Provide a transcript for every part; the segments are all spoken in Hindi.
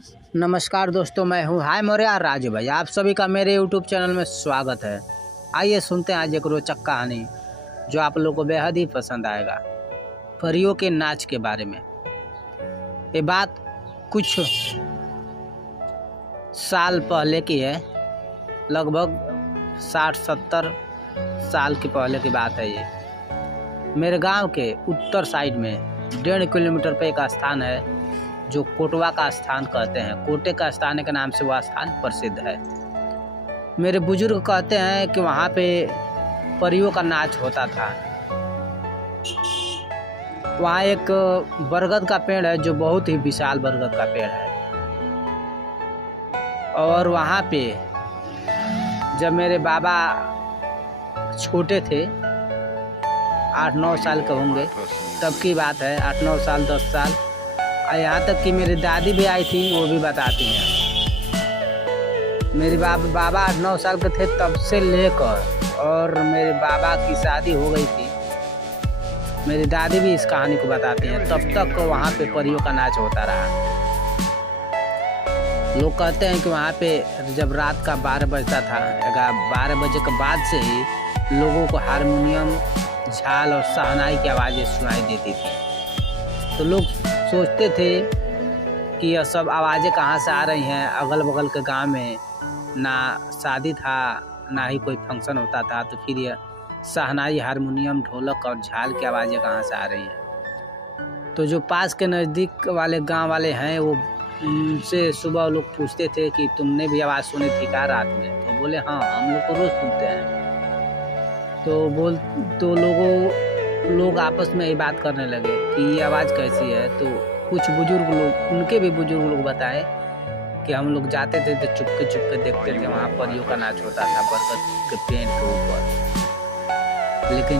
नमस्कार दोस्तों, मैं हूँ हाय मौर्य और राजू भाई। आप सभी का मेरे यूट्यूब चैनल में स्वागत है। आइए सुनते हैं आज एक रोचक कहानी जो आप लोगों को बेहद ही पसंद आएगा। परियों के नाच के बारे में। ये बात कुछ साल पहले की है, लगभग 60-70 साल के पहले की बात है। ये मेरे गांव के उत्तर साइड में 1.5 किलोमीटर पे एक स्थान है जो कोटवा का स्थान कहते हैं। कोटे का स्थान के नाम से वह स्थान प्रसिद्ध है। मेरे बुजुर्ग कहते हैं कि वहाँ पे परियों का नाच होता था। वहाँ एक बरगद का पेड़ है जो बहुत ही विशाल बरगद का पेड़ है। और वहाँ पे जब मेरे बाबा छोटे थे, 8-9 साल के होंगे, तब की बात है। 8-9 साल 10 साल, यहाँ तक कि मेरी दादी भी आई थी, वो भी बताती हैं। मेरे बाबा 8-9 साल के थे तब से लेकर, और मेरे बाबा की शादी हो गई थी। मेरी दादी भी इस कहानी को बताती हैं। तब तक वहाँ पे परियों का नाच होता रहा। लोग कहते हैं कि वहाँ पे जब रात का 12 बजता था, 12 बजे के बाद से ही लोगों को हारमोनियम, झाल और शहनाई की आवाज़ें सुनाई देती थी। तो लोग सोचते थे कि यह सब आवाज़ें कहाँ से आ रही हैं। अगल बगल के गांव में ना शादी था, ना ही कोई फंक्शन होता था, तो फिर यह शहनाई, हारमोनियम, ढोलक और झाल की आवाज़ें कहाँ से आ रही हैं। तो जो पास के नज़दीक वाले गांव वाले हैं, वो उनसे सुबह लोग पूछते थे कि तुमने भी आवाज़ सुनी थी क्या रात में? तो बोले हाँ, हम लोग को रोज़ सुनते हैं। तो लोग आपस में ये बात करने लगे कि ये आवाज़ कैसी है। तो कुछ बुजुर्ग लोग, उनके भी बुजुर्ग लोग बताए कि हम लोग जाते थे तो चुपके देखते थे, वहाँ परियों का नाच होता था बरगद के पेड़ के ऊपर। लेकिन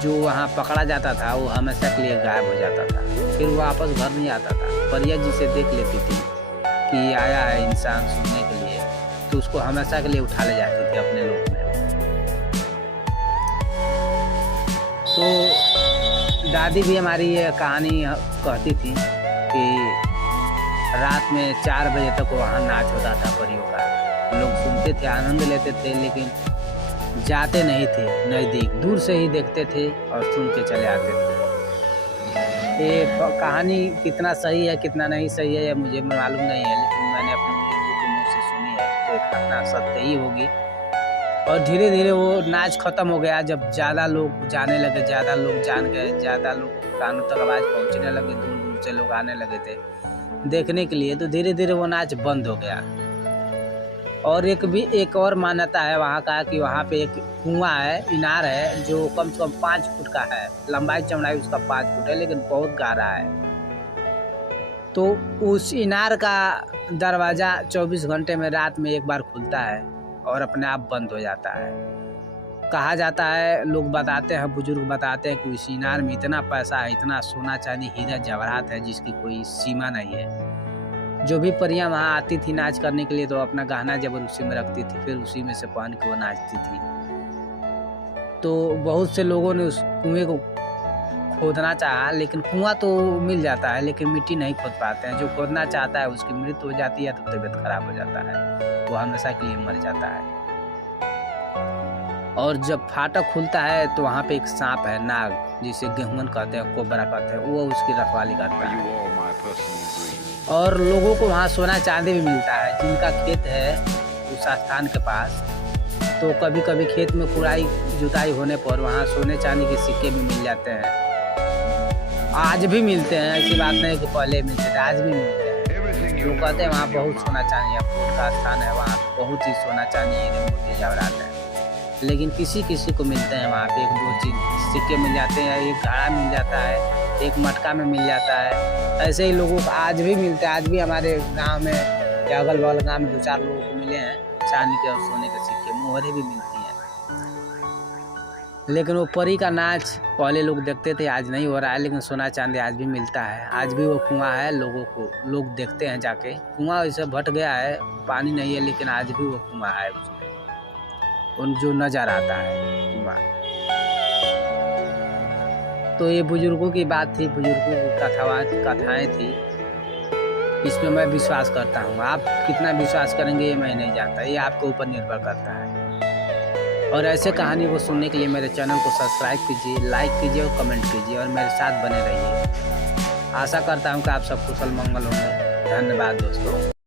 जो वहाँ पकड़ा जाता था वो हमेशा के लिए गायब हो जाता था। फिर वो वापस घर नहीं आता था। परिया जिसे देख लेती थी कि आया है इंसान सुनने के लिए, तो उसको हमेशा के लिए उठा ले जाती थी अपने लोक में। तो दादी भी हमारी ये कहानी कहती थी कि रात में 4 बजे तक वहाँ नाच होता था परियों का। लोग सुनते थे, आनंद लेते थे, लेकिन जाते नहीं थे नज़दीक, दूर से ही देखते थे और सुन के चले आते थे। ये कहानी कितना सही है कितना नहीं सही है, यह मुझे मालूम नहीं है, लेकिन मैंने अपने बुजुर्गों के मुँह से सुनी है, तो एक घटना सत्य ही होगी। और धीरे धीरे वो नाच ख़त्म हो गया। जब ज़्यादा लोग जाने लगे, ज़्यादा लोग जान गए, ज़्यादा लोग कानों तक आवाज़ पहुँचने लगे, दूर दूर से लोग आने लगे थे देखने के लिए, तो धीरे धीरे वो नाच बंद हो गया। और एक और मान्यता है वहाँ का कि वहाँ पे एक कुआं है, इनार है, जो कम से कम 5 फुट का है। लंबाई चौड़ाई उसका 5 फुट है, लेकिन बहुत गहरा है। तो उस इनार का दरवाज़ा 24 घंटे में रात में एक बार खुलता है और अपने आप बंद हो जाता है। कहा जाता है, लोग बताते हैं, बुजुर्ग बताते हैं कि उस इनार में इतना पैसा है, इतना सोना चांदी हीरा जवाहरात है जिसकी कोई सीमा नहीं है। जो भी परियां वहाँ आती थी नाच करने के लिए, तो अपना गहना जबर उसी में रखती थी, फिर उसी में से पहन के वो नाचती थी। तो बहुत से लोगों ने उस कुएं को खोदना चाहा, लेकिन कुआं तो मिल जाता है, लेकिन मिट्टी नहीं खोद पाते हैं। जो खोदना चाहता है उसकी मृत्यु हो जाती है, तो तबीयत खराब हो जाता है, वो हमेशा के लिए मर जाता है। और जब फाटक खुलता है तो वहाँ पे एक सांप है, नाग, जिसे गेहूं कहते हैं, कोबरा कहते हैं, वो उसकी रखवाली करता है। और लोगों को वहाँ सोना चांदी भी मिलता है। जिनका खेत है उस स्थान के पास, तो कभी कभी खेत में खुदाई जुताई होने पर वहाँ सोने चांदी के सिक्के भी मिल जाते हैं। आज भी मिलते हैं, ऐसी बात नहीं कि पहले मिलते थे, आज भी मिलते हैं। लोग कहते हैं वहाँ बहुत सोना चांदी है, कोट का स्थान है, वहाँ बहुत ही सोना चांदी हीरे मोती जवाहरात है। लेकिन किसी किसी को मिलते हैं वहाँ पे 1-2 चीज सिक्के मिल जाते हैं, एक घड़ा मिल जाता है, एक मटका में मिल जाता है। ऐसे ही लोगों को आज भी मिलते हैं। आज भी हमारे गांव में या अगल बगल गाँव में 2-4 लोगों को मिले हैं चांदी के और सोने के सिक्के, मोहरे भी मिलती हैं। लेकिन वो परी का नाच पहले लोग देखते थे, आज नहीं हो रहा है, लेकिन सोना चांदी आज भी मिलता है। आज भी वो कुआं है, लोग देखते हैं जाके। कुआं वैसे भट गया है, पानी नहीं है, लेकिन आज भी वो कुआं है, उसमें उन जो नज़र आता है कुआं। तो ये बुजुर्गों की बात थी, बुजुर्गों की कथाएं थी। इस पे मैं विश्वास करता हूँ। आप कितना विश्वास करेंगे ये मैं नहीं जानता, ये आपके ऊपर निर्भर करता है। और ऐसे कहानी को सुनने के लिए मेरे चैनल को सब्सक्राइब कीजिए, लाइक कीजिए और कमेंट कीजिए और मेरे साथ बने रहिए। आशा करता हूँ कि आप सब कुशल मंगल होंगे। धन्यवाद दोस्तों।